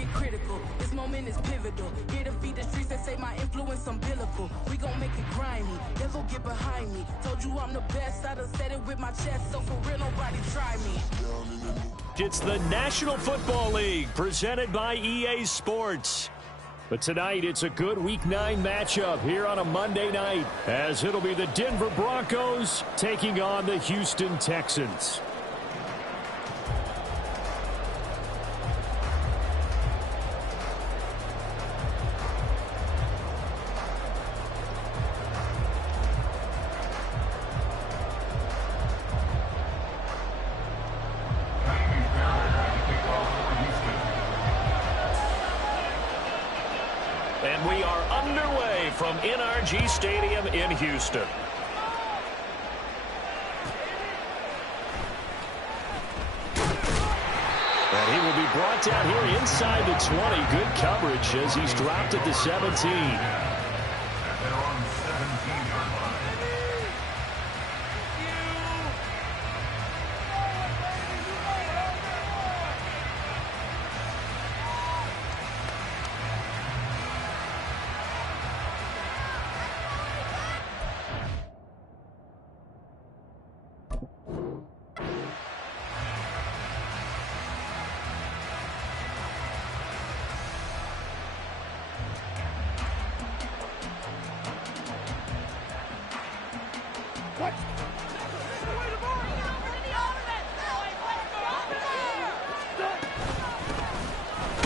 get critical. This moment is pivotal. Here to feed the streets that say my influence umbilical. We gon' make it grimy, never get behind me. Told you I'm the best, I done said it with my chest, so for real nobody try me. It's the National Football League presented by EA Sports. But tonight it's a good Week 9 matchup here on a Monday night, as it'll be the Denver Broncos taking on the Houston Texans. And we are underway from NRG Stadium in Houston. And he will be brought down here inside the 20. Good coverage as he's dropped at the 17.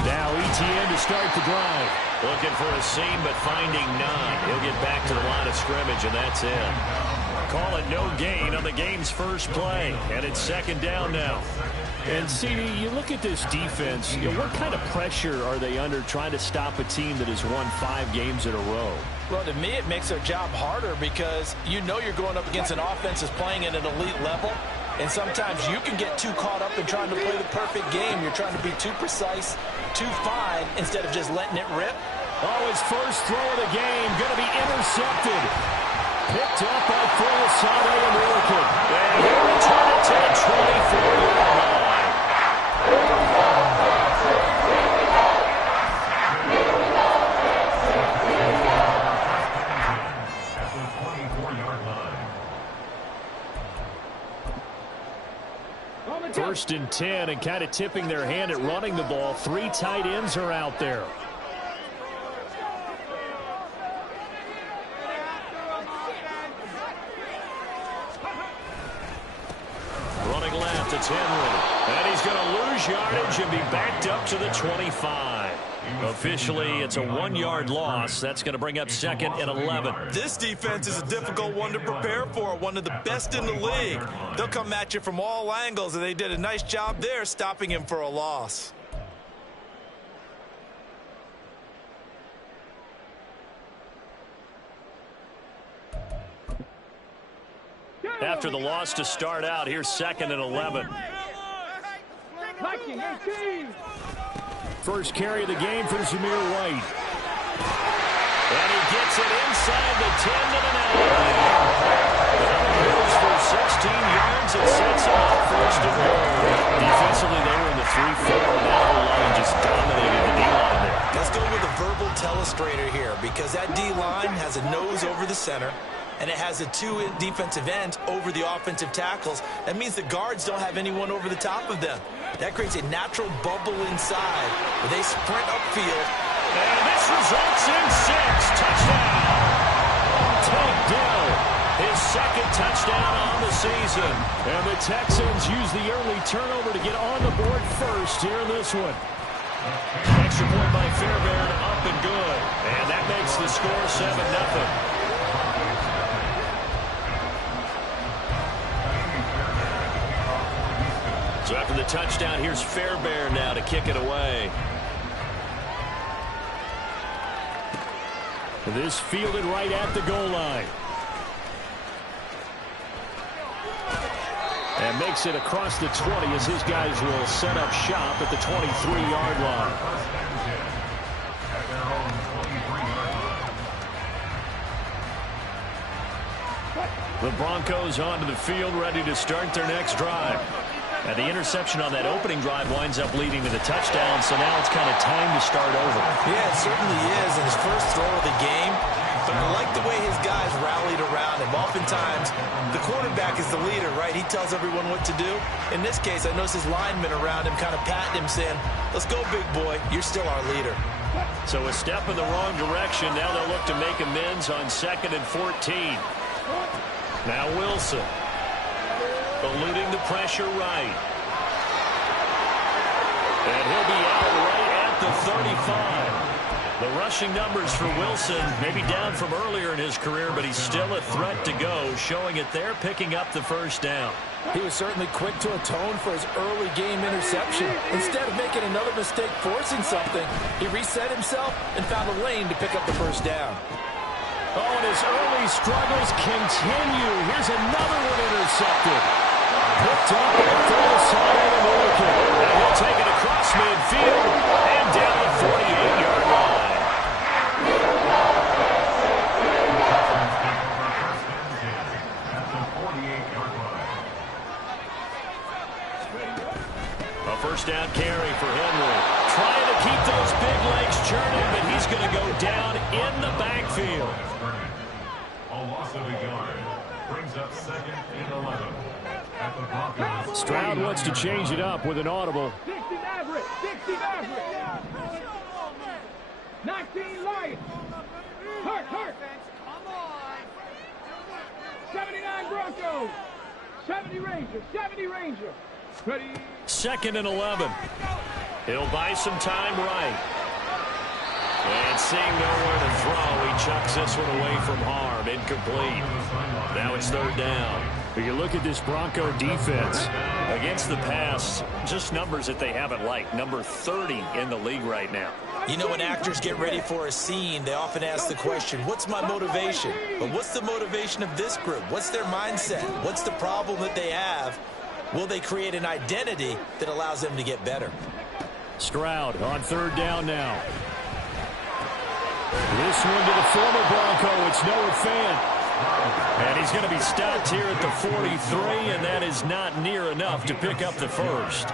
Now ETN to start the drive. Looking for a seam, but finding none. He'll get back to the line of scrimmage, and that's it. Call it no gain on the game's first play, and it's second down now. And, CD, you look at this defense, what kind of pressure are they under trying to stop a team that has won 5 games in a row? Well, to me, it makes their job harder because you know you're going up against an offense that's playing at an elite level, and sometimes you can get too caught up in trying to play the perfect game. You're trying to be too precise, too fine, instead of just letting it rip. Oh, his first throw of the game going to be intercepted. Picked up by Folasade and Wilkin. And he'll return it to the 24-yard line. First and 10, and kind of tipping their hand at running the ball. 3 tight ends are out there. Running left, it's Henry. And he's going to lose yardage and be backed up to the 25. Officially, it's a 1-yard loss. That's going to bring up second and 11. This defense is a difficult one to prepare for, one of the best in the league. They'll come at you from all angles, and they did a nice job there stopping him for a loss. After the loss to start out, here's second and 11. First carry of the game for Zamir White. And he gets it inside the 10 to the 9. Moves for 16 yards and sets him up first and goal. Defensively, they were in the 3-4, and that whole line just dominated the D-line there. Let's go with a verbal telestrator here because that D-line has a nose over the center, and it has a 2 defensive ends over the offensive tackles. That means the guards don't have anyone over the top of them. That creates a natural bubble inside where they sprint upfield. And this results in 6. Touchdown. Tank Dell, His second touchdown on the season. and the Texans use the early turnover to get on the board first here in this one. Extra point by Fairbairn, up and good. And that makes the score 7-0. So after the touchdown, here's Fairbairn now to kick it away. This fielded right at the goal line. And makes it across the 20 as his guys will set up shop at the 23-yard line. The Broncos onto the field, ready to start their next drive. And the interception on that opening drive winds up leading to the touchdown, so now it's kind of time to start over. Yeah, it certainly is in his first throw of the game. But I like the way his guys rallied around him. Oftentimes, the quarterback is the leader, right? He tells everyone what to do. In this case, I noticed his linemen around him kind of patting him, saying, let's go, big boy. You're still our leader. So a step in the wrong direction. Now they'll look to make amends on 2nd and 14. Now Wilson. Eluding the pressure right. And he'll be out right at the 35. The rushing numbers for Wilson maybe down from earlier in his career, but he's still a threat to go, showing it there, picking up the first down. He was certainly quick to atone for his early game interception. Instead of making another mistake forcing something, he reset himself and found a lane to pick up the first down. Oh, and his early struggles continue. Here's another one intercepted. Picked up at the full side of the Milliken. And he'll take it across midfield and down the 48-yard line. A first down carry for Henry. Trying to keep those big legs churning, but he's going to go down in the backfield. A loss of a yard brings up 2nd and 11. Stroud wants to change it up with an audible. 60 Maverick, 60 Maverick. 19 Lions. Hurt. 79 Broncos. 70 Rangers. Ready. 2nd and 11. He'll buy some time right. And seeing nowhere to throw, he chucks this one away from harm. Incomplete. Now it's 3rd down. But you look at this Bronco defense. Against the pass, just numbers that they haven't liked. Number 30 in the league right now. You know, when actors get ready for a scene, they often ask the question, what's my motivation? But what's the motivation of this group? What's their mindset? What's the problem that they have? Will they create an identity that allows them to get better? Stroud on 3rd down now. This one to the former Bronco. It's Noah Fant. And he's going to be stopped here at the 43, and that is not near enough to pick up the first.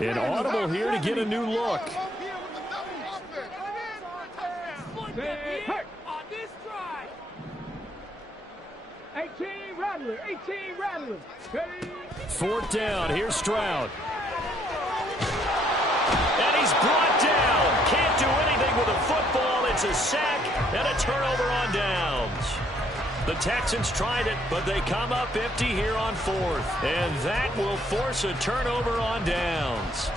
An audible here to get a new look. On this drive. 18 Rattler. Ready. 4th down. Here's Stroud. And he's brought down. Can't do anything with a football. It's a sack and a turnover on downs. The Texans tried it, but they come up empty here on 4th. And that will force a turnover on downs.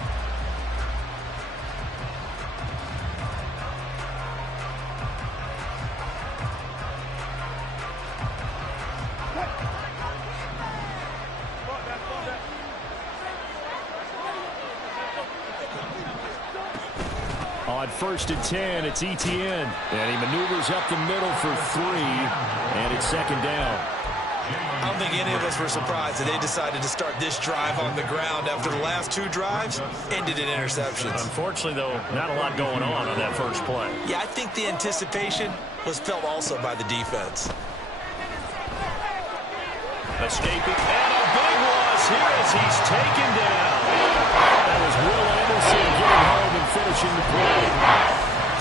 On 1st and 10, it's Etienne. And he maneuvers up the middle for 3. And it's 2nd down. I don't think any of us were surprised that they decided to start this drive on the ground after the last 2 drives ended in interceptions. Unfortunately, though, not a lot going on that first play. Yeah, I think the anticipation was felt also by the defense. Escaping, and a big loss here as he's taken down. That was Will Anderson getting home and finishing the play.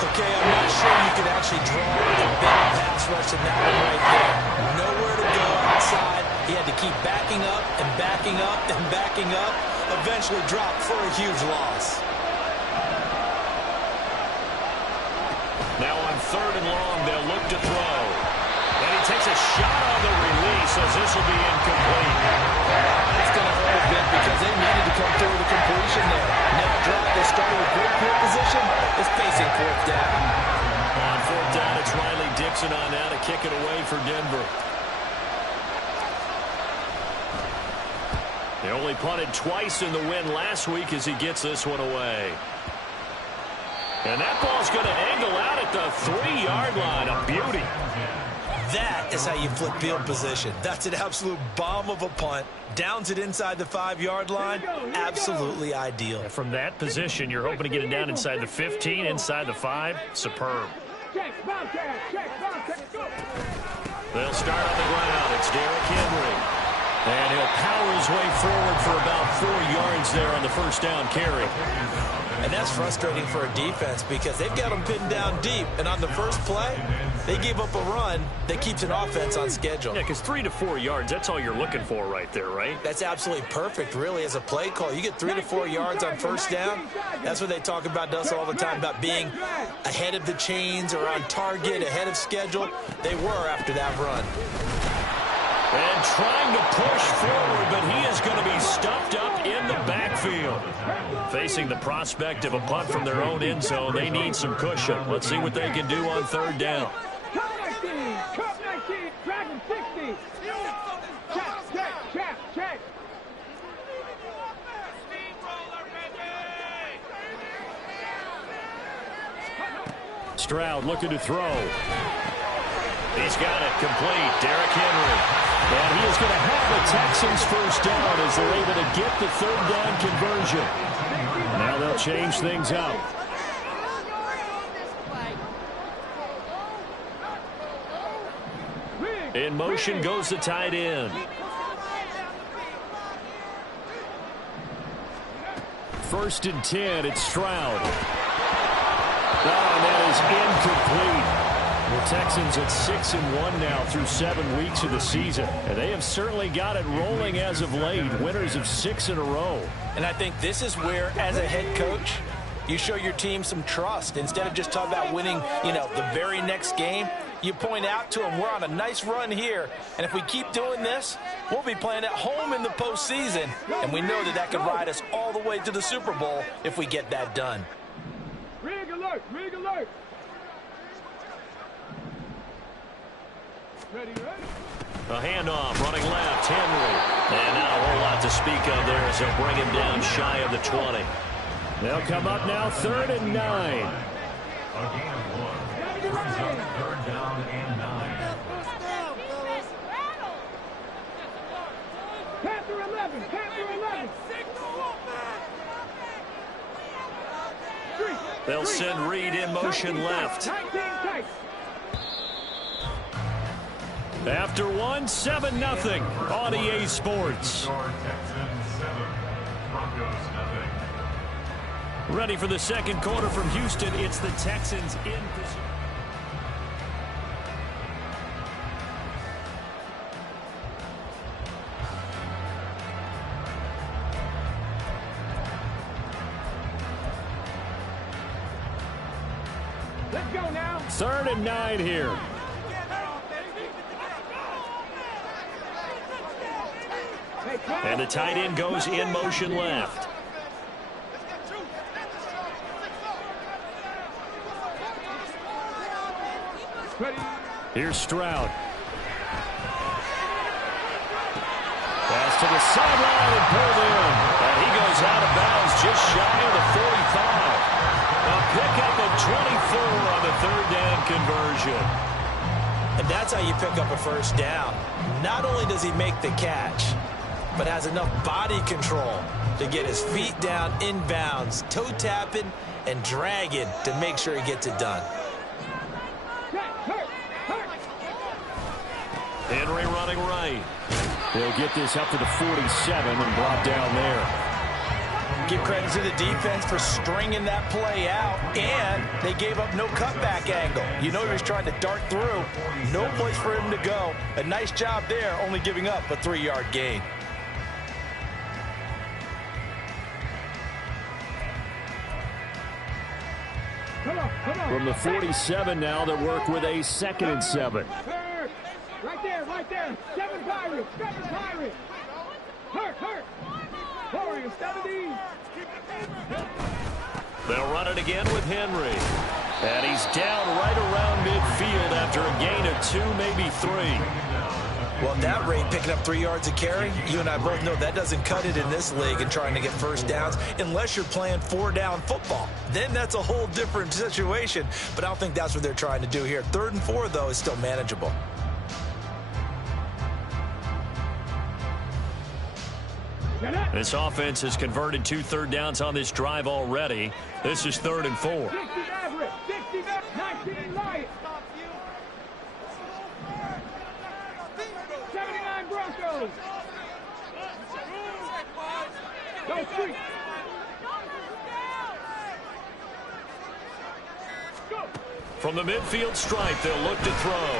Okay, I'm not sure you could actually draw a better pass rush than that one right there. Nowhere to go outside. He had to keep backing up and backing up and backing up. Eventually dropped for a huge loss. Now on 3rd and long, they'll look to throw. And he takes a shot on the release as this will be incomplete. It's going to hurt a bit because they needed to come through with a completion there. Now drive, they started with great field position. It's facing 4th down. On 4th down, it's Riley Dixon on now to kick it away for Denver. They only punted twice in the win last week as he gets this one away. And that ball's going to angle out at the 3-yard line. A beauty. That is how you flip field position. That's an absolute bomb of a punt. Downs it inside the 5-yard line. Absolutely ideal. From that position, you're hoping to get it down inside the 15, inside the 5. Superb. They'll start on the ground. It's Derrick Henry. And he'll power his way forward for about 4 yards there on the first down carry. And that's frustrating for a defense because they've got them pinned down deep. And on the first play, they gave up a run that keeps an offense on schedule. Yeah, because 3 to 4 yards, that's all you're looking for right there, right? That's absolutely perfect, really, as a play call. You get 3 to 4 yards on first down. That's what they talk about to us all the time, about being ahead of the chains or on target, ahead of schedule. They were after that run. And trying to push forward, but he is going to be stuffed up in the backfield. Facing the prospect of a punt from their own end zone, they need some cushion. Let's see what they can do on third down. Cup 19, Cup 19, Dragon 60. Check. Stroud looking to throw. He's got it complete. Derrick Henry. And he is going to have the Texans first down as they're able to get the third down conversion. Now they'll change things up. In motion goes the tight end. First and 10, it's Stroud. And that is incomplete. The Texans at 6-1 now through 7 weeks of the season. And they have certainly got it rolling as of late. Winners of 6 in a row. And I think this is where, as a head coach, you show your team some trust. Instead of just talking about winning, the very next game, you point out to them, we're on a nice run here. And if we keep doing this, we'll be playing at home in the postseason. And we know that could ride us all the way to the Super Bowl if we get that done. Rig alert. Ready. A handoff, running left, Henry. And not a whole lot to speak of there as they'll bring him down shy of the 20. They'll come up now 3rd and 9. Again, one. Brings up 3rd down and 9. Panther 11. They'll send Reed in motion left. 19 tight. After 7-0 on EA Sports. Texans 7, Broncos nothing. Ready for the second quarter from Houston. It's the Texans in position. Let's go now. 3rd and 9 here. And the tight end goes in motion left. Here's Stroud. Pass to the sideline and pulled in. And he goes out of bounds just shy of the 45. A pickup of 24 on the 3rd down conversion. And that's how you pick up a first down. Not only does he make the catch, but has enough body control to get his feet down inbounds, toe tapping and dragging to make sure he gets it done. Henry running right. He'll get this up to the 47 and brought down there. Give credit to the defense for stringing that play out, and they gave up no cutback angle. You know he was trying to dart through. No place for him to go. A nice job there, only giving up a 3-yard gain. From the 47 now, they work with a 2nd and 7. Right there. 7 Pirates. Hurt. Warriors, 70. They'll run it again with Henry. And he's down right around midfield after a gain of 2, maybe 3. Well, at that rate, picking up 3 yards a carry, you and I both know that doesn't cut it in this league and trying to get first downs unless you're playing 4-down football. Then that's a whole different situation. But I don't think that's what they're trying to do here. 3rd and 4, though, is still manageable. This offense has converted 2 third downs on this drive already. This is 3rd and 4. 60 Maverick, 60 19 Lions. 79 Broncos. Go street. Go. From the midfield stripe, they'll look to throw.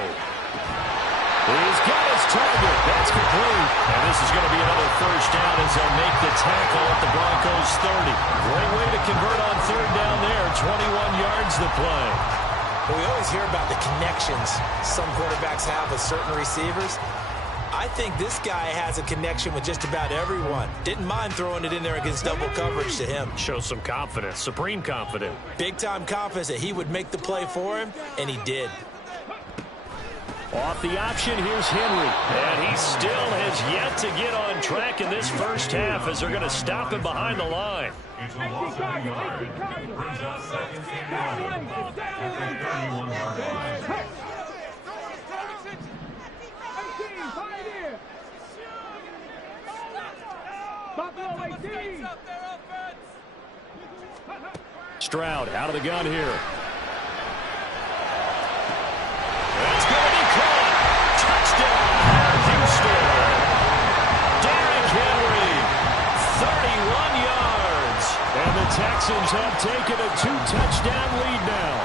He's got his target. That's complete. And this is going to be another first down as they'll make the tackle at the Broncos 30. Great way to convert on third down there. 21 yards to play. Well, we always hear about the connections some quarterbacks have with certain receivers. I think this guy has a connection with just about everyone. Didn't mind throwing it in there against double coverage to him. Shows some confidence, supreme confidence. Big-time confidence that he would make the play for him, and he did. Off the option, here's Henry. And he still has yet to get on track in this first half as they're going to stop him behind the line. It's a loss of a yard. Brings up second and 1 at the 31-yard line. Stroud out of the gun here. It's going to be caught. Touchdown, Houston. Derrick Henry, 31 yards. And the Texans have taken a 2-touchdown lead now.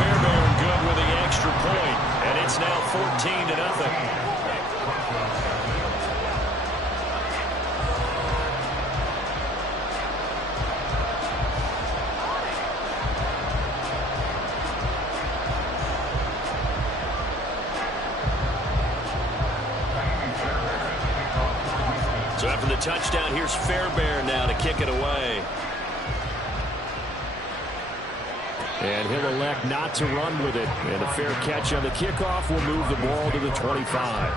Fairbairn good with the extra point, and it's now 14-0. So after the touchdown, here's Fairbairn now to kick it away. And he'll elect not to run with it. And a fair catch on the kickoff will move the ball to the 25.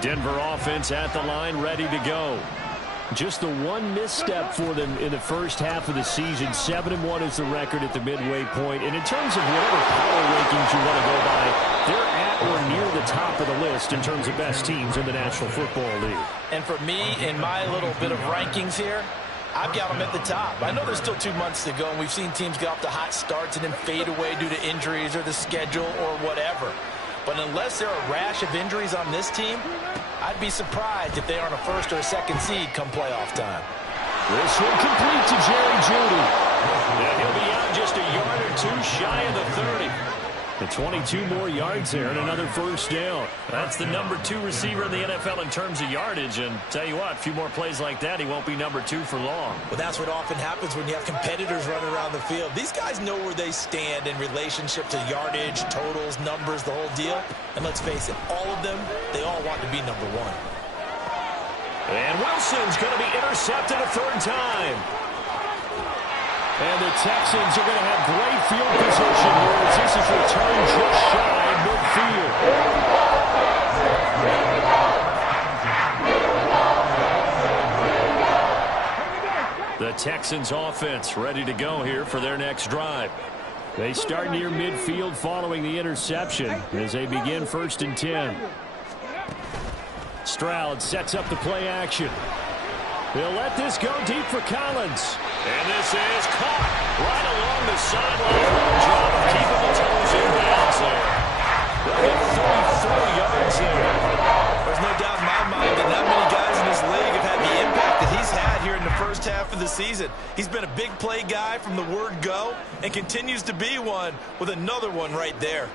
Denver offense at the line, ready to go. Just the one misstep for them in the first half of the season. 7-1 is the record at the midway point. And in terms of whatever power rankings you want to go by, they're at or near the top of the list in terms of best teams in the National Football League. And for me, in my little bit of rankings here, I've got them at the top. I know there's still 2 months to go, and we've seen teams get off to hot starts and then fade away due to injuries or the schedule or whatever. But unless there are a rash of injuries on this team, I'd be surprised if they aren't a first or a second seed come playoff time. This one complete to Jerry Jeudy. And he'll be out just a yard or two shy of the 30. And 22 more yards there and another first down. That's the number 2 receiver in the NFL in terms of yardage. And tell you what, a few more plays like that, he won't be number 2 for long. Well, that's what often happens when you have competitors running around the field. These guys know where they stand in relationship to yardage, totals, numbers, the whole deal. And let's face it, all of them, they all want to be number 1. And Wilson's going to be intercepted a third time. And the Texans are going to have great field position here as this is returned just shy of midfield. The Texans offense ready to go here for their next drive. They start near midfield following the interception as they begin 1st and 10. Stroud sets up the play action. They'll let this go deep for Collins. And this is caught right along the sideline. Good job of keeping the toes in bounds there. They'll get 34 yards there. There's no doubt in my mind that not many guys in this league have had the impact that he's had here in the first half of the season. He's been a big play guy from the word go and continues to be one with another one right there.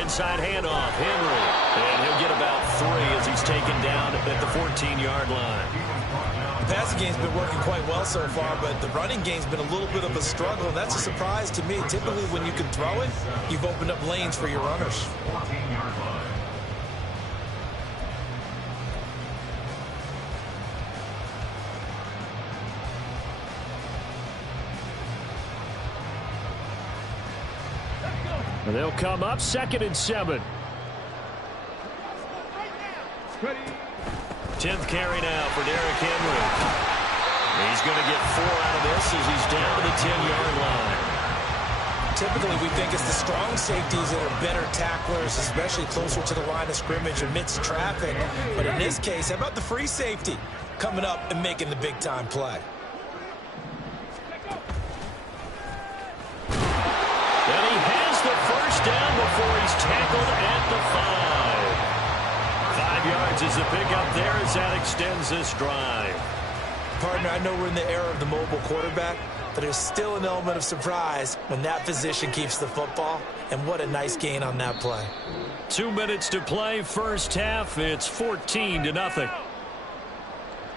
Inside handoff, Henry. And he'll get about 3 as he's taken down at the 14-yard line. The passing game's been working quite well so far, but the running game's been a little bit of a struggle, and that's a surprise to me. Typically, when you can throw it, you've opened up lanes for your runners. And they'll come up 2nd and 7. 10th carry now for Derrick Henry. He's going to get 4 out of this as he's down to the 10-yard line. typically we think it's the strong safeties that are better tacklers, especially closer to the line of scrimmage amidst traffic. But in this case, how about the free safety coming up and making the big-time play? And he has the first down before he's tackled at the 5. 5 yards is the pickup there as that extends this drive. Partner, I know we're in the era of the mobile quarterback, but there's still an element of surprise when that position keeps the football. And what a nice gain on that play. 2 minutes to play, first half. It's 14-0.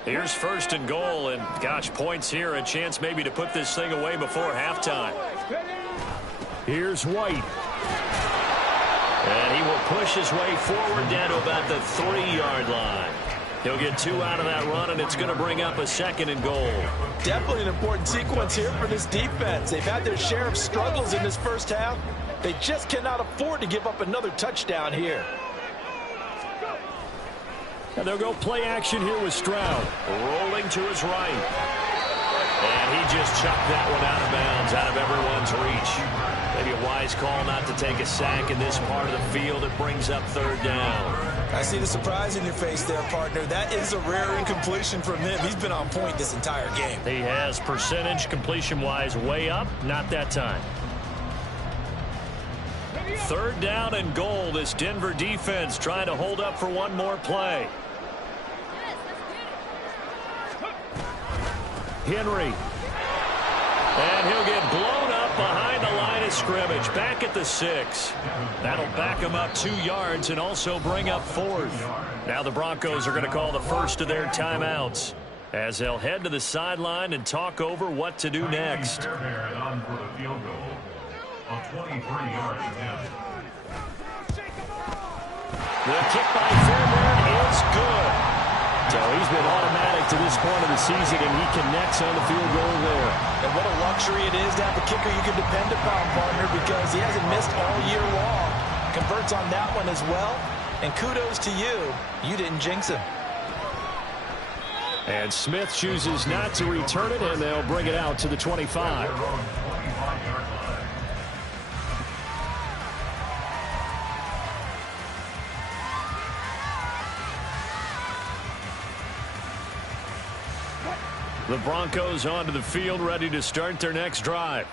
Here's first and goal, and gosh, points here, a chance maybe to put this thing away before halftime. Here's White. And he will push his way forward down to about the 3-yard line. He'll get 2 out of that run, and it's going to bring up a second and goal. Definitely an important sequence here for this defense. They've had their share of struggles in this first half. They just cannot afford to give up another touchdown here. And they'll go play action here with Stroud. Rolling to his right. And he just chucked that one out of bounds, out of everyone's reach. Maybe a wise call not to take a sack in this part of the field. It brings up third down. I see the surprise in your face there, partner. That is a rare incompletion from him. He's been on point this entire game. He has percentage completion-wise way up. Not that time. Third down and goal. This Denver defense trying to hold up for one more play. Henry. And he'll get blown up behind the line of scrimmage. Back at the 6. That'll back him up 2 yards and also bring up 4th. Now the Broncos are going to call the first of their timeouts as they'll head to the sideline and talk over what to do next. The kick by Fairbairn is good. So he's been automatic to this point of the season, and he connects on the field goal there. And what a luxury it is to have a kicker you can depend upon, partner, because he hasn't missed all year long. Converts on that one as well. And kudos to you. You didn't jinx him. And Smith chooses not to return it, and they'll bring it out to the 25. The Broncos onto the field, ready to start their next drive.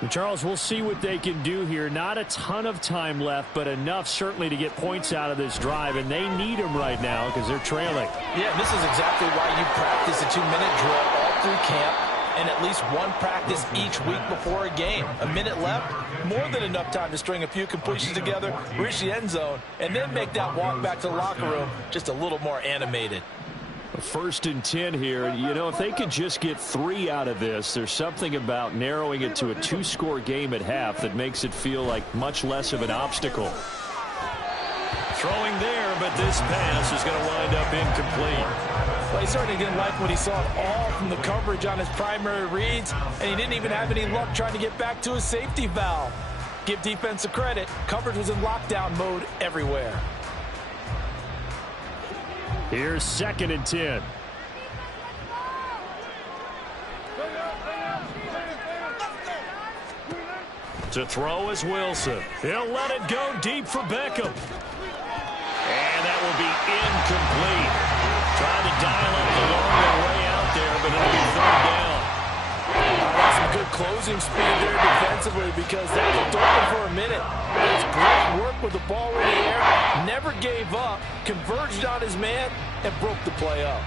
And Charles, we'll see what they can do here. Not a ton of time left, but enough certainly to get points out of this drive, and they need them right now because they're trailing. Yeah, this is exactly why you practice a 2-minute drill all through camp and at least one practice each week before a game. A minute left, more than enough time to string a few completions together, reach the end zone, and then make that walk back to the locker room just a little more animated. First and 10 here. You know, if they could just get 3 out of this, there's something about narrowing it to a 2-score game at half that makes it feel like much less of an obstacle. Throwing there, but this pass is going to wind up incomplete. Well, he certainly didn't like what he saw at all from the coverage on his primary reads, and he didn't even have any luck trying to get back to his safety valve. Give defensive credit. Coverage was in lockdown mode everywhere. Here's second and 10. To throw is Wilson. He'll let it go deep for Beckham. And that will be incomplete. Trying to dial up the long way out there, but it'll be third down. That's some good closing speed there defensively because that looked open for a minute. It's great work with the ball in the air. Never gave up. Converged on his man and broke the play up.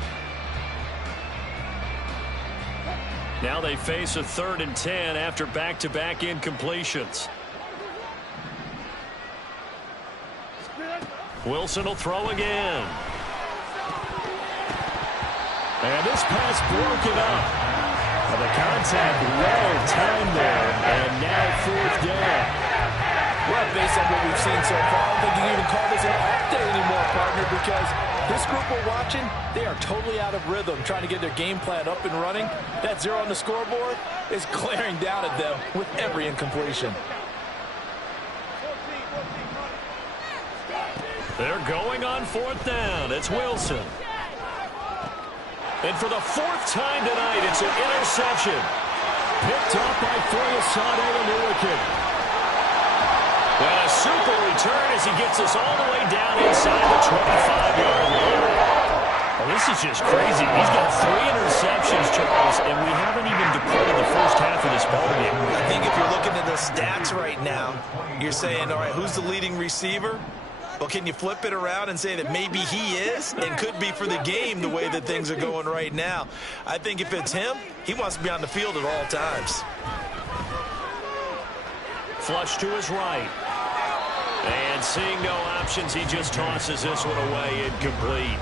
Now they face a 3rd and 10 after back-to-back incompletions. Wilson will throw again. And this pass broken up. The contact well timed there, and now 4th down. Well, based on what we've seen so far, I don't think you can even call this an off day anymore, partner, because this group we're watching, they are totally out of rhythm, trying to get their game plan up and running. That 0 on the scoreboard is glaring down at them with every incompletion. They're going on 4th down. It's Wilson. And for the 4th time tonight, it's an interception. Picked off by Foyesade and Illiken. And a super return as he gets us all the way down inside the 25-yard line. Well, this is just crazy. He's got 3 interceptions, Charles, and we haven't even departed the first half of this ballgame. I think if you're looking at the stats right now, you're saying, all right, who's the leading receiver? Well, can you flip it around and say that maybe he is and could be for the game the way that things are going right now? I think if it's him, he wants to be on the field at all times. Flush to his right. And seeing no options, he just tosses this one away, incomplete.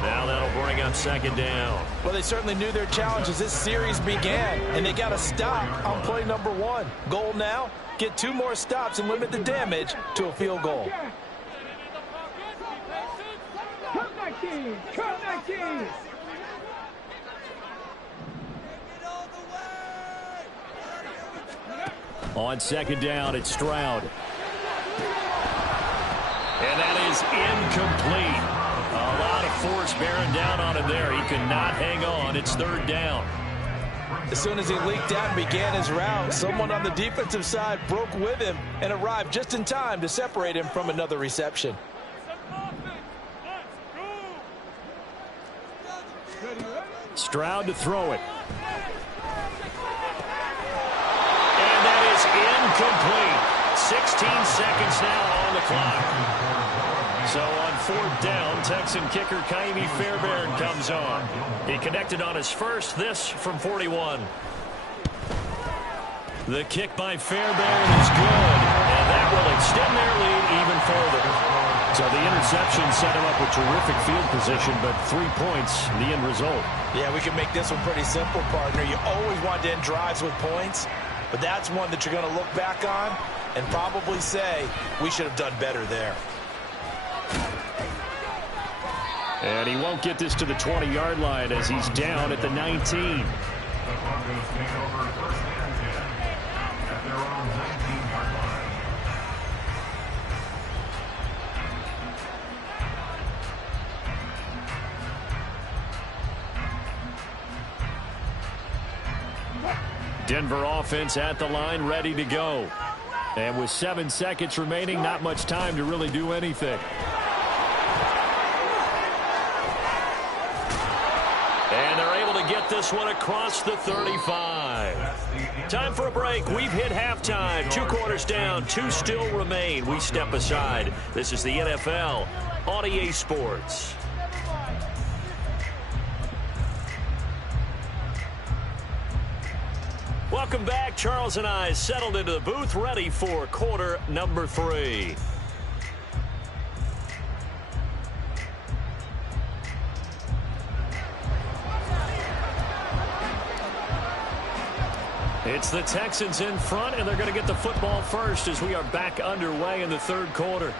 Now that'll bring up second down. Well, they certainly knew their challenge as this series began, and they got to stop on play number 1. Goal now, get 2 more stops and limit the damage to a field goal. Cut 19! Cut 19! On second down, it's Stroud. And that is incomplete. A lot of force bearing down on him there. He could not hang on. It's third down. As soon as he leaked out and began his route, someone on the defensive side broke with him and arrived just in time to separate him from another reception. Stroud to throw it. And that is incomplete. 16 seconds now on the clock. So on fourth down, Texan kicker Ka'imi Fairbairn comes on. He connected on his first, this from 41. The kick by Fairbairn is good, and that will extend their lead even further. So the interception set him up with terrific field position, but 3 points, the end result. Yeah, we can make this one pretty simple, partner. You always want to end drives with points, but that's one that you're going to look back on and probably say, we should have done better there. And he won't get this to the 20-yard line as he's down at the 19. The Broncos take over first and 10 at their own 19-yard line. Denver offense at the line, ready to go. And with 7 seconds remaining, not much time to really do anything. And they're able to get this one across the 35. Time for a break. We've hit halftime. 2 quarters down, 2 still remain. We step aside. This is the NFL on EA Sports. Welcome back. Charles and I settled into the booth, ready for quarter number 3. It's the Texans in front, and they're going to get the football first as we are back underway in the third quarter.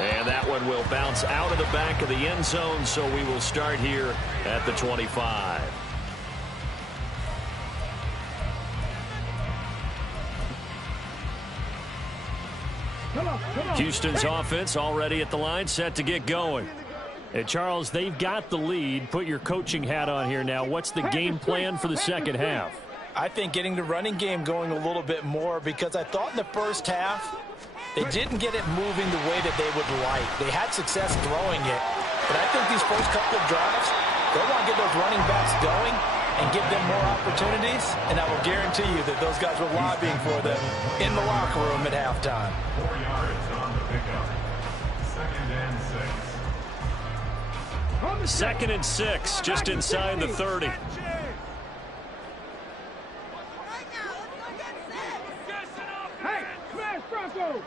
And that one will bounce out of the back of the end zone, so we will start here at the 25. Houston's offense already at the line, set to get going. And Charles, they've got the lead. Put your coaching hat on here now. What's the game plan for the second half? I think getting the running game going a little bit more, because I thought in the first half they didn't get it moving the way that they would like. They had success throwing it, but I think these first couple of drives, they want to get those running backs going and give them more opportunities, and I will guarantee you that those guys were lobbying for them in the locker room at halftime. 4 yards on the pickup. Second and 6. 2nd and 6, just inside the 30. Hey, smash Bronco!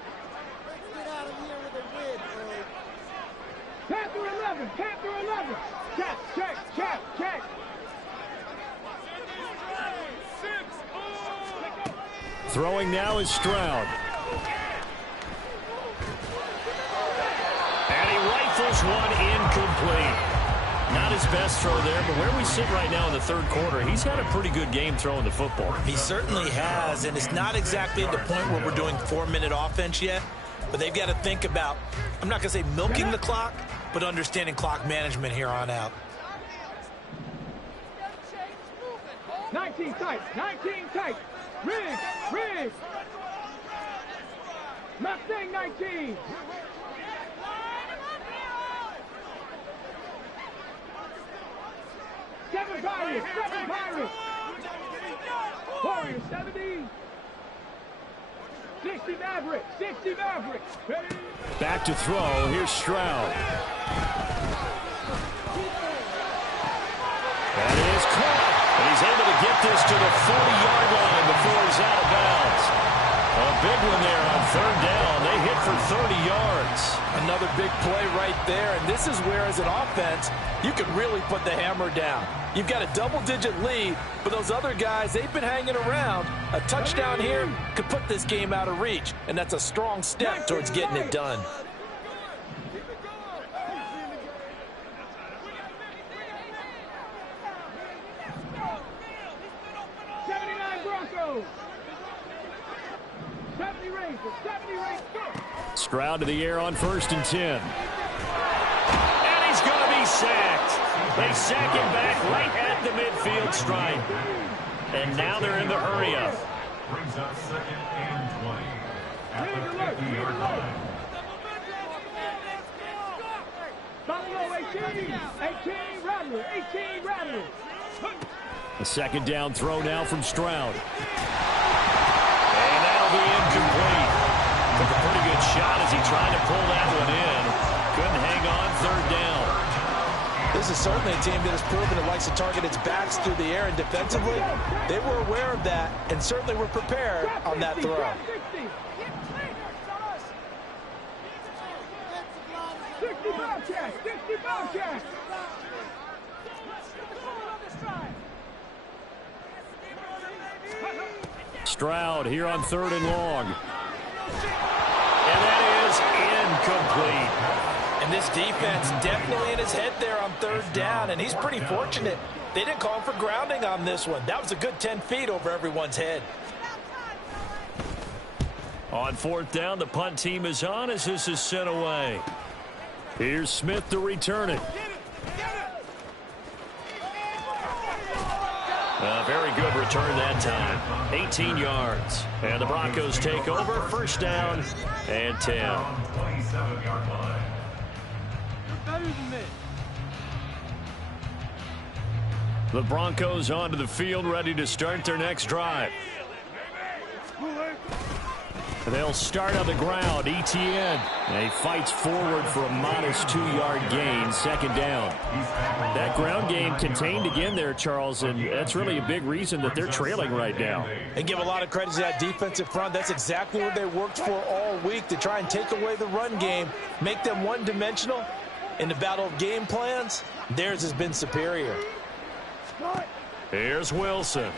Panther 11, Panther 11. Check. Throwing now is Stroud. And he rifles one incomplete. Not his best throw there, but where we sit right now in the third quarter, he's had a pretty good game throwing the football. He certainly has, and it's not exactly at the point where we're doing 4-minute offense yet, but they've got to think about, I'm not going to say milking the clock, but understanding clock management here on out. 19 tight. Riggs. Mustang 19. Seven Pirates. Warriors 70. 60 Mavericks. Ready? Back to throw. Here's Stroud. That is caught. And he's able to get this to the 40-yard line before he's out of bounds. A big one there on third down. They hit for 30 yards. Another big play right there, and this is where, as an offense, you can really put the hammer down. You've got a double-digit lead, but those other guys, they've been hanging around. A touchdown here could put this game out of reach, and that's a strong step towards getting it done. Stroud to the air on 1st and 10. And he's going to be sacked. They sack him back right at the midfield stripe. And now they're in the hurry-up. Brings up 2nd and 20. At the 50-yard line. Buffalo 18, Rattler. A 2nd down throw now from Stroud. And that'll be incomplete. Took a pretty good shot as he tried to pull that one in. Couldn't hang on 3rd down. This is certainly a team that has proven it likes to target its backs through the air, and defensively, they were aware of that and certainly were prepared on that throw. 60 Bobcats. Stroud here on 3rd and long. And that is incomplete. And this defense definitely in his head there on 3rd down, and he's pretty fortunate. They didn't call him for grounding on this one. That was a good 10 feet over everyone's head. On 4th down, the punt team is on as this is sent away. Here's Smith to return it. A very good return that time. 18 yards. And the Broncos take over. 1st down and 10. 27-yard line. The Broncos onto the field, ready to start their next drive. They'll start on the ground. Etienne. And he fights forward for a modest 2-yard gain. 2nd down. That ground game contained again there, Charles, and that's really a big reason that they're trailing right now. And give a lot of credit to that defensive front. That's exactly what they worked for all week, to try and take away the run game, make them one-dimensional. In the battle of game plans, theirs has been superior. Here's Wilson.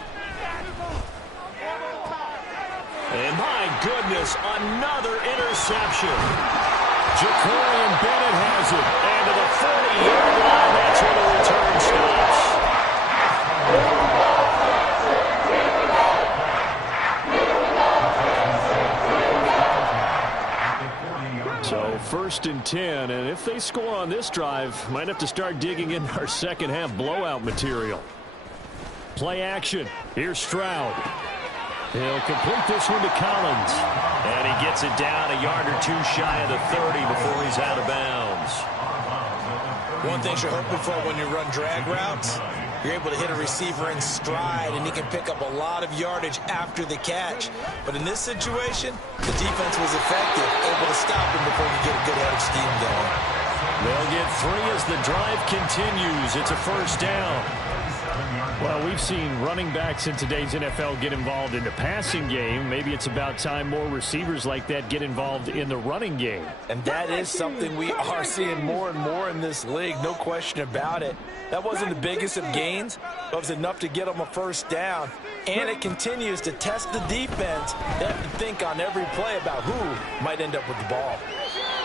And my goodness, another interception. Jacorian Bennett has it. And to the 40-yard line, that's where the return stops. So 1st and 10, and if they score on this drive, might have to start digging in our second-half blowout material. Play action. Here's Stroud. He'll complete this one to Collins. And he gets it down a yard or two shy of the 30 before he's out of bounds. One thing you're hoping for when you run drag routes, you're able to hit a receiver in stride, and he can pick up a lot of yardage after the catch. But in this situation, the defense was effective, able to stop him before you get a good head of steam going. They'll get 3 as the drive continues. It's a 1st down. Well, we've seen running backs in today's NFL get involved in the passing game. Maybe it's about time more receivers like that get involved in the running game. And that is something we are seeing more and more in this league, no question about it. That wasn't the biggest of gains, but it was enough to get them a 1st down. And it continues to test the defense. They have to think on every play about who might end up with the ball.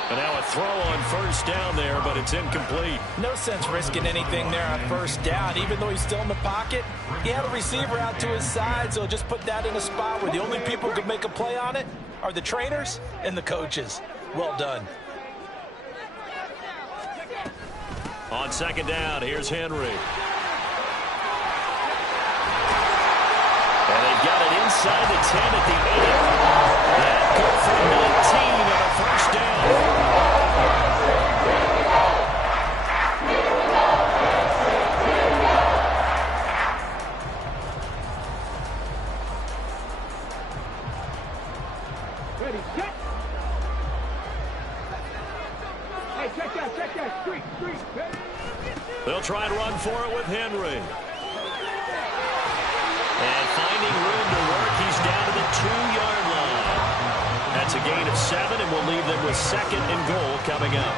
And now a throw on 1st down there, but it's incomplete. No sense risking anything there on 1st down. Even though he's still in the pocket, he had a receiver out to his side, so just put that in a spot where the only people who could make a play on it are the trainers and the coaches. Well done. On 2nd down, here's Henry. And they've got it inside the 10 at the 8. That good for 19 They'll try and run for it with Henry. And finding room to work, he's down to the 2-yard line. That's a gain of 7, and we'll leave them with 2nd and goal coming up.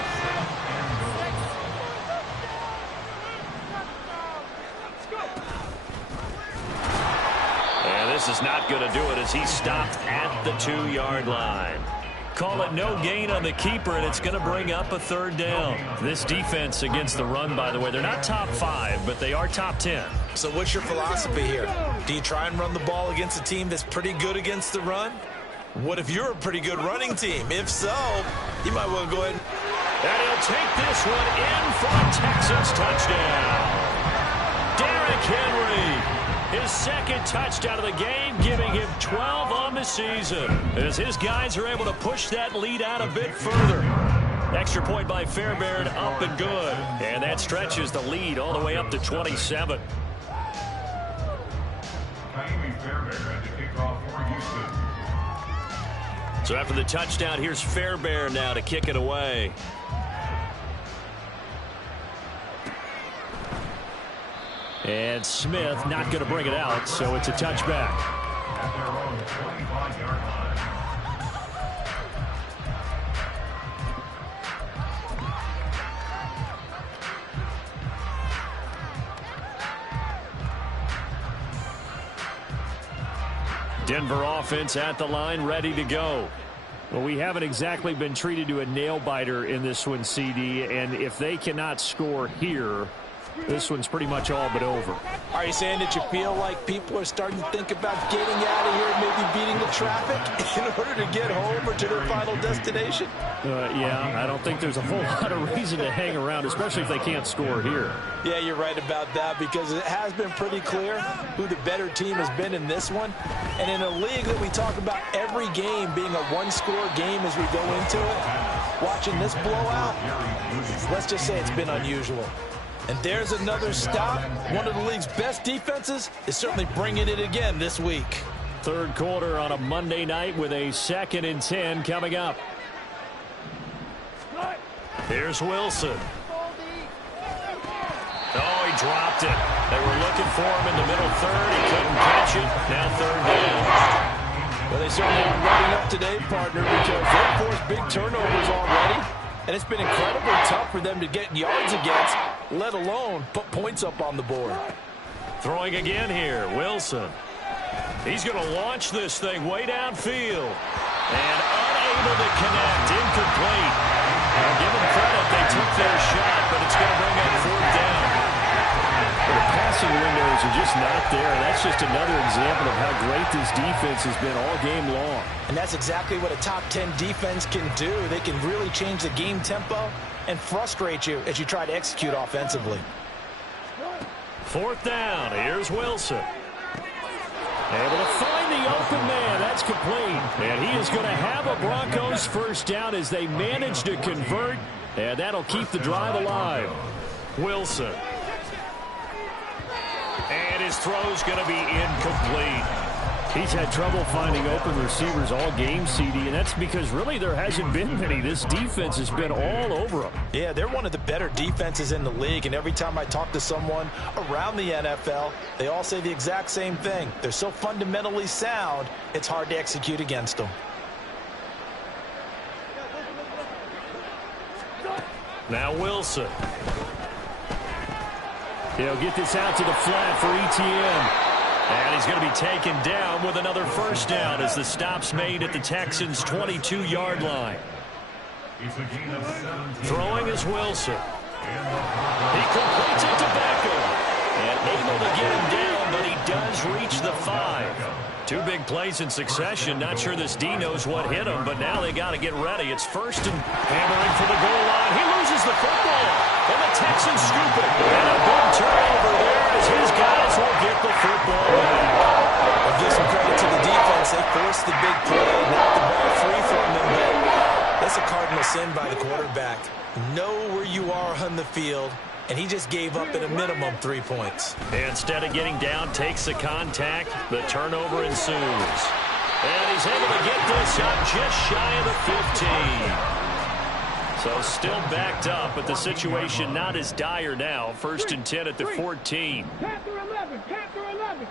And this is not going to do it as he's stopped at the 2-yard line. Call it no gain on the keeper, and it's going to bring up a 3rd down. This defense against the run, by the way, they're not top 5, but they are top 10. So what's your philosophy here? Do you try and run the ball against a team that's pretty good against the run? What if you're a pretty good running team? If so, you might want to go ahead and he'll take this one in for a Texans touchdown. Derrick Henry. His 2nd touchdown of the game, giving him 12 on the season, as his guys are able to push that lead out a bit further. Extra point by Fairbairn, up and good. And that stretches the lead all the way up to 27. So after the touchdown, here's Fairbairn now to kick it away. And Smith not going to bring it out, so it's a touchback. At their own 25-yard line. Denver offense at the line, ready to go. Well, we haven't exactly been treated to a nail-biter in this one, CD, and if they cannot score here, this one's pretty much all but over. Are you saying that you feel like people are starting to think about getting out of here, maybe beating the traffic in order to get home or to their final destination? Yeah, I don't think there's a whole lot of reason to hang around, especially if they can't score here. Yeah, you're right about that, because it has been pretty clear who the better team has been in this one. And in a league that we talk about every game being a one-score game as we go into it, watching this blowout, let's just say it's been unusual. And there's another stop. One of the league's best defenses is certainly bringing it again this week. 3rd quarter on a Monday night with a 2nd and 10 coming up. Here's Wilson. Oh, he dropped it. They were looking for him in the middle 3rd. He couldn't catch it. Now 3rd down. Well, they certainly are running up today, partner, because they've forced big turnovers already. And it's been incredibly tough for them to get yards against, let alone put points up on the board. Throwing again here, Wilson. He's going to launch this thing way downfield. And unable to connect, incomplete. I'll give them credit, they took their shot, but it's going to bring up 4th down. The passing windows are just not there. That's just another example of how great this defense has been all game long. And that's exactly what a top 10 defense can do. They can really change the game tempo and frustrate you as you try to execute offensively. 4th down. Here's Wilson. Able to find the open man. That's complete. And he is going to have a Broncos 1st down as they manage to convert. And that'll keep the drive alive. Wilson. And his throw's going to be incomplete. He's had trouble finding open receivers all game, CD, and that's because really there hasn't been many. This defense has been all over them. Yeah, they're one of the better defenses in the league, and every time I talk to someone around the NFL, they all say the exact same thing. They're so fundamentally sound, it's hard to execute against them. Now Wilson. He'll get this out to the flat for Etienne. And he's going to be taken down with another 1st down as the stop's made at the Texans' 22-yard line. Throwing is Wilson. He completes it to Beckham. And able to get him down, but he does reach the 5. 2 big plays in succession. Not sure this D knows what hit him, but now they got to get ready. It's 1st and hammering for the goal line. He loses the football. And the Texans scoop it. And a big turnover there as his guys will get the football back. I'll give some credit to the defense. They forced the big play, knocked the ball free from them. But that's a cardinal sin by the quarterback. Know where you are on the field. And he just gave up at a minimum 3 points. Instead of getting down, takes the contact. The turnover ensues. And he's able to get this up just shy of the 15. So still backed up, but the situation not as dire now. 1st and 10 at the 14. Panther 11. Panther 11.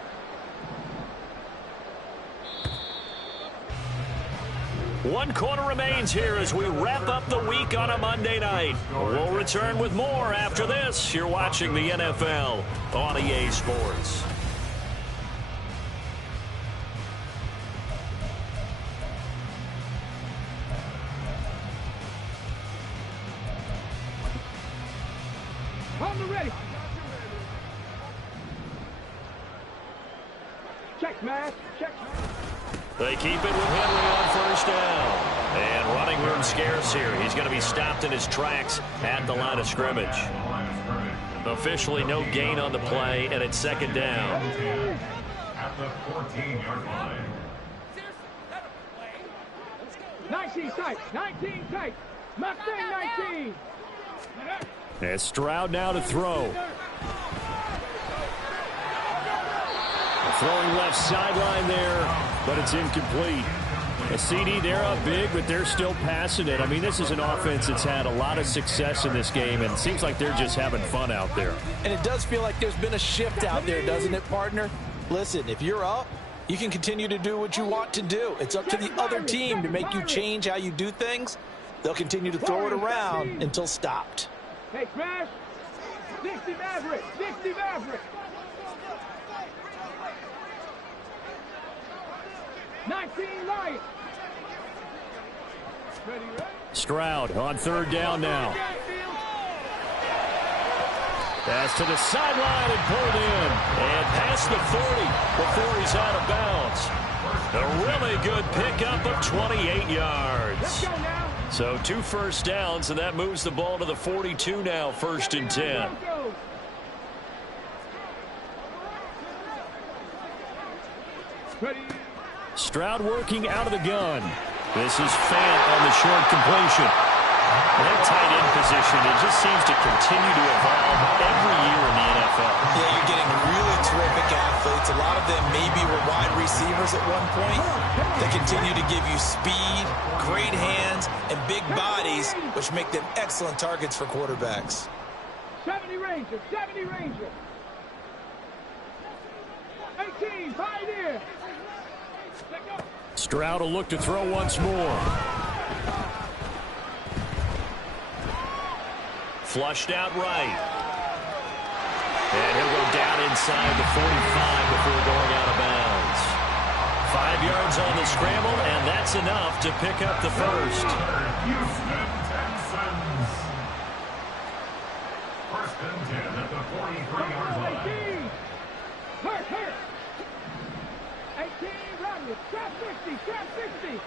One quarter remains here as we wrap up the week on a Monday night. We'll return with more after this. You're watching the NFL on EA Sports. On the ready. Check, Matt. Check. They keep it with Henry on 1st down. And running room scarce here. He's going to be stopped in his tracks at the line of scrimmage. Officially no gain on the play, and it's 2nd down. At the 14-yard line. 19 tight. 19 tight. Mustang 19. And Stroud now to throw. Throwing left sideline there, but it's incomplete. A CD, they're up big, but they're still passing it. I mean, this is an offense that's had a lot of success in this game, and it seems like they're just having fun out there. And it does feel like there's been a shift out there, doesn't it, partner? Listen, if you're up, you can continue to do what you want to do. It's up to the other team to make you change how you do things. They'll continue to throw it around until stopped. Hey, Smash. 60 Maverick. 60 Maverick. 19 Lions. Ready, ready. Stroud on 3rd down now. Pass to the sideline and pulled in. And past the 40 before he's out of bounds. A really good pickup of 28 yards. Let's go now. So 2 first downs, and that moves the ball to the 42 now, 1st and 10. Go. Ready. Stroud working out of the gun. This is Fant on the short completion. That tight end position, it just seems to continue to evolve every year in the NFL. Yeah, you're getting really terrific athletes. A lot of them maybe were wide receivers at one point. They continue to give you speed, great hands, and big bodies, which make them excellent targets for quarterbacks. 70 Ranger. 70 Ranger. 18 Pioneer. Stroud will look to throw once more. Flushed out right. And he'll go down inside the 45 before going out of bounds. 5 yards on the scramble, and that's enough to pick up the first. Houston Texans. 1st and 10 at the 43-yard line. Hurt. 18 Rodney. Trap 60. Trap 60.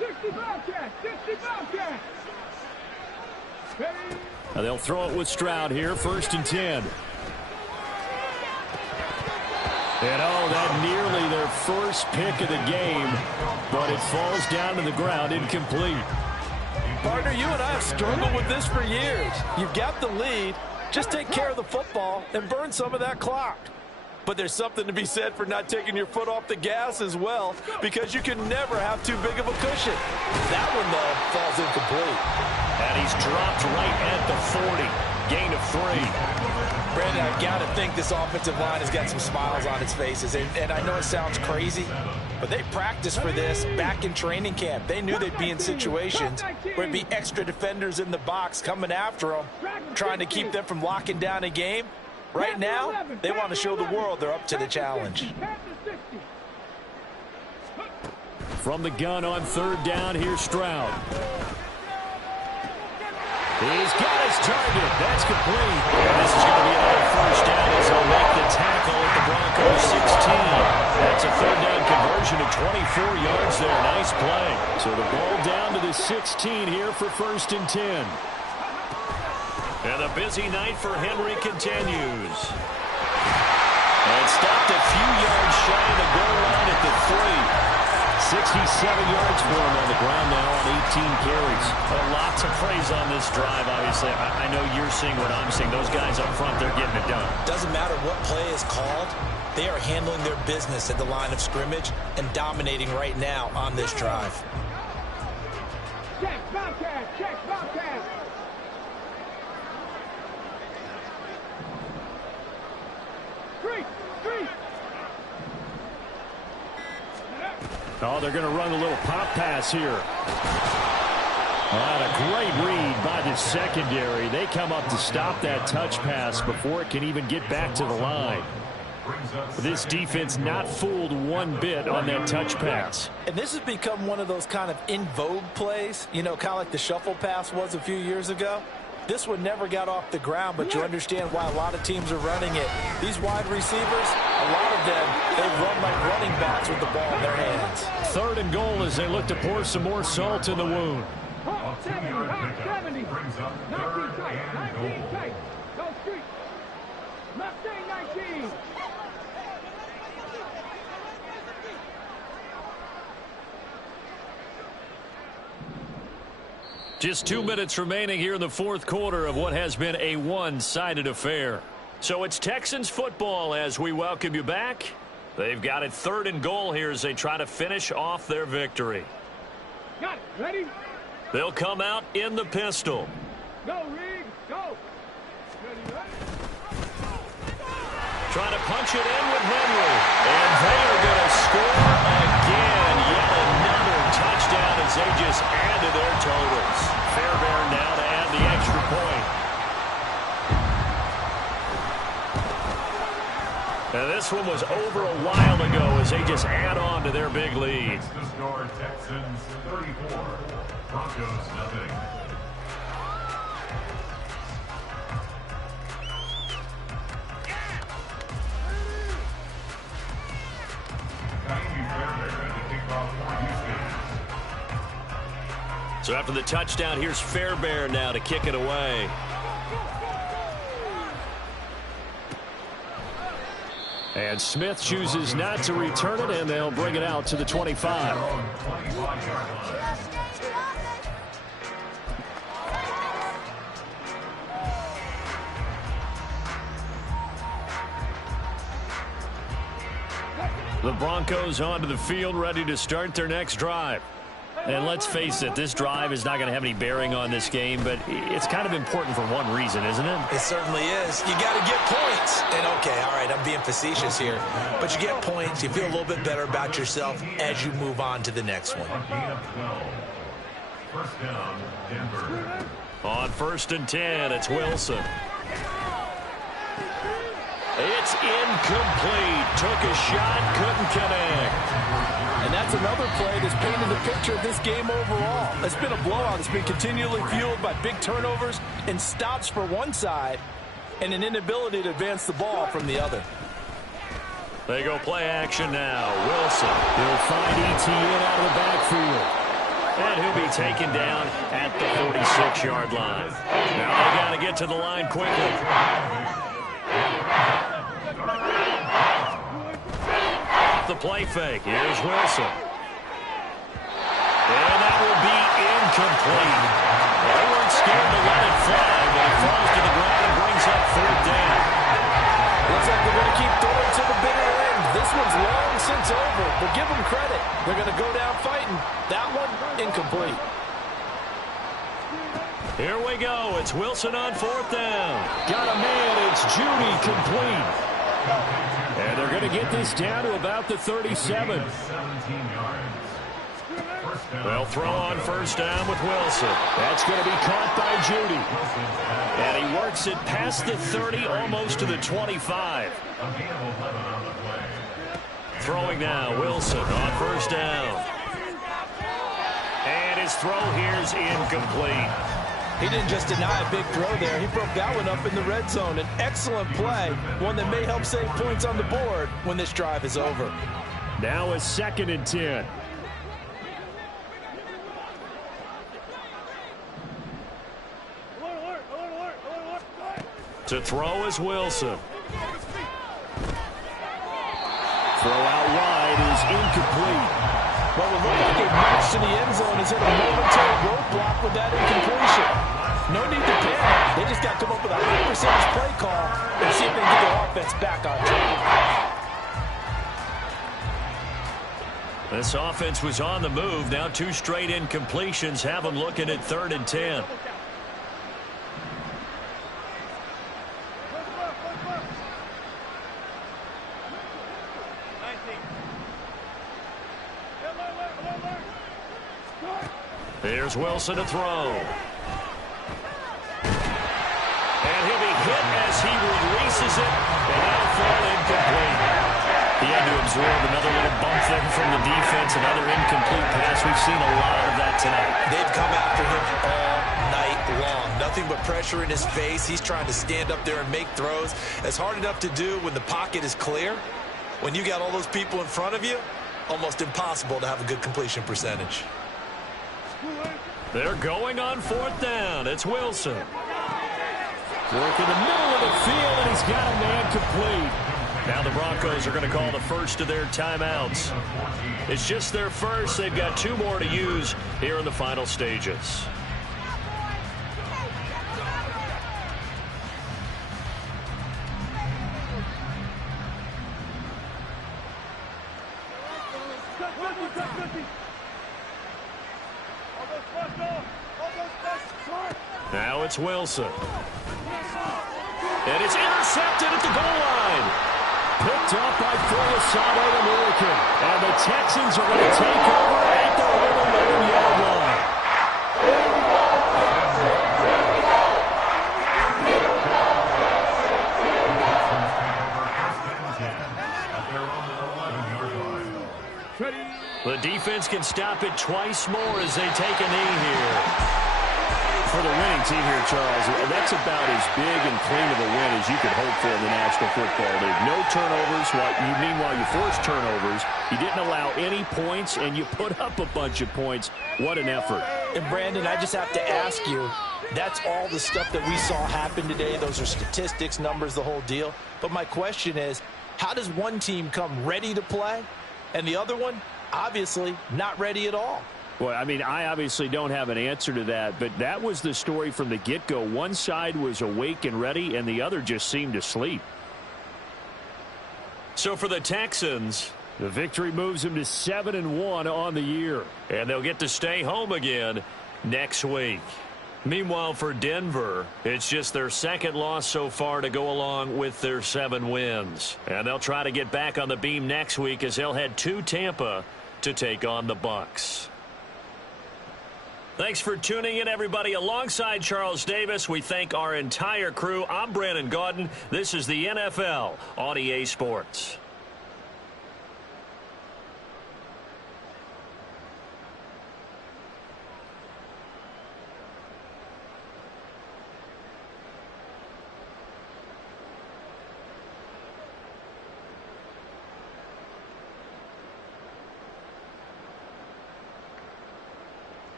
60 Bobcat. 60 Bobcat. Ready. Now they'll throw it with Stroud here, 1st and 10. And that nearly their first pick of the game, but it falls down to the ground, incomplete. Partner, you and I have struggled with this for years. You've got the lead. Just take care of the football and burn some of that clock. But there's something to be said for not taking your foot off the gas as well, because you can never have too big of a cushion. That one, though, falls incomplete. And he's dropped right at the 40. Gain of 3. Brandon, I've got to think this offensive line has got some smiles on its faces. And I know it sounds crazy, but they practiced for this back in training camp. They knew they'd be in situations where it'd be extra defenders in the box coming after them, trying to keep them from locking down a game. Right now, they want to show the world they're up to the challenge. From the gun on 3rd down, here's Stroud. He's got his target. That's complete. And this is going to be another 1st down as he'll make the tackle at the Broncos 16. That's a 3rd down conversion of 24 yards there. Nice play. So the ball down to the 16 here for 1st and 10. And a busy night for Henry continues. And stopped a few yards shy of the goal line at the 3. 67 yards for him on the ground now on 18 carries. A lot to praise on this drive, obviously. I know you're seeing what I'm seeing. Those guys up front, they're getting it done. Doesn't matter what play is called. They are handling their business at the line of scrimmage and dominating right now on this drive. Check, Bobcat. Check, Bobcat. Street. Oh, they're going to run a little pop pass here. And a great read by the secondary. They come up to stop that touch pass before it can even get back to the line. This defense not fooled one bit on that touch pass. And this has become one of those kind of in vogue plays, you know, kind of like the shuffle pass was a few years ago. This one never got off the ground, but you understand why a lot of teams are running it. These wide receivers, a lot of them, they run like running backs with the ball in their hands. 3rd and goal as they look to pour some more salt in the wound. Hot 70, hot 70. 19 tight, 19 tight. Go street. Mustang 19. Just 2 minutes remaining here in the 4th quarter of what has been a one-sided affair. So it's Texans football as we welcome you back. They've got it 3rd and goal here as they try to finish off their victory. Got it. Ready? They'll come out in the pistol. Go, Reed. Go. Ready, ready. Trying to punch it in with Henry. And they are going to score again. Yet another touchdown as they just add to their totals. Fairbairn now to add the extra point. And this one was over a while ago as they just add on to their big lead. The score, Texans 34, Broncos nothing. So after the touchdown, here's Fairbairn now to kick it away. And Smith chooses not to return it, and they'll bring it out to the 25. The Broncos onto the field, ready to start their next drive. And let's face it, this drive is not going to have any bearing on this game, but it's kind of important for one reason, isn't it? It certainly is. You got to get points. And, okay, all right, I'm being facetious here. But you get points, you feel a little bit better about yourself as you move on to the next one. First down, Denver. On 1st and 10, it's Wilson. It's incomplete. Took a shot, couldn't connect. And that's another play that's painted the picture of this game overall. It's been a blowout. It's been continually fueled by big turnovers and stops for one side and an inability to advance the ball from the other. They go play action now. Wilson. He'll find ETN out of the backfield. And he'll be taken down at the 46-yard line. Now they got to get to the line quickly. The play fake. Here's Wilson. And that will be incomplete. They weren't scared to let it fly, but it falls to the ground and brings up 3rd down. Looks like they're going to keep throwing to the bitter end. This one's long since over, but give them credit. They're going to go down fighting. That one, incomplete. Here we go. It's Wilson on 4th down. Got a man. It's Judy complete. And they're going to get this down to about the 37. They'll throw on 1st down with Wilson. That's going to be caught by Judy. And he works it past the 30, almost to the 25. Throwing now, Wilson on 1st down. And his throw here's incomplete. He didn't just deny a big throw there. He broke that one up in the red zone. An excellent play, one that may help save points on the board when this drive is over. Now a 2nd and 10. To throw is Wilson. Throw out wide is incomplete. Well, it looked like a match to the end zone is hit a momentary roadblock with that incompletion. No need to panic. They just got to come up with a high percentage play call and see if they can get their offense back on track. This offense was on the move. Now 2 straight incompletions have them looking at 3rd and 10. Here's Wilson to throw. And he'll be hit as he releases it, and that'll fall incomplete. He had to absorb another little bump there from the defense, another incomplete pass. We've seen a lot of that tonight. They've come after him all night long. Nothing but pressure in his face. He's trying to stand up there and make throws. It's hard enough to do when the pocket is clear. When you got all those people in front of you, almost impossible to have a good completion percentage. They're going on 4th down. It's Wilson. Work in the middle of the field, and he's got a man complete. Now the Broncos are going to call the first of their timeouts. It's just their first. They've got 2 more to use here in the final stages. Now it's Wilson. And it's intercepted at the goal line. Picked up by Folasade American. And the Texans are going to take over at their own 11-yard line. The defense can stop it twice more as they take a knee here. For the winning team here, Charles, that's about as big and clean of a win as you could hope for in the National Football League. No turnovers. Meanwhile, you forced turnovers. You didn't allow any points, and you put up a bunch of points. What an effort. And, Brandon, I just have to ask you, that's all the stuff that we saw happen today. Those are statistics, numbers, the whole deal. But my question is, how does one team come ready to play, and the other one, obviously, not ready at all? Well, I mean, I obviously don't have an answer to that, but that was the story from the get-go. One side was awake and ready, and the other just seemed to sleep. So for the Texans, the victory moves them to 7-1 on the year, and they'll get to stay home again next week. Meanwhile, for Denver, it's just their 2nd loss so far to go along with their 7 wins. And they'll try to get back on the beam next week as they'll head to Tampa to take on the Bucs. Thanks for tuning in, everybody. Alongside Charles Davis, we thank our entire crew. I'm Brandon Gaudin. This is the NFL on EA Sports.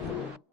it.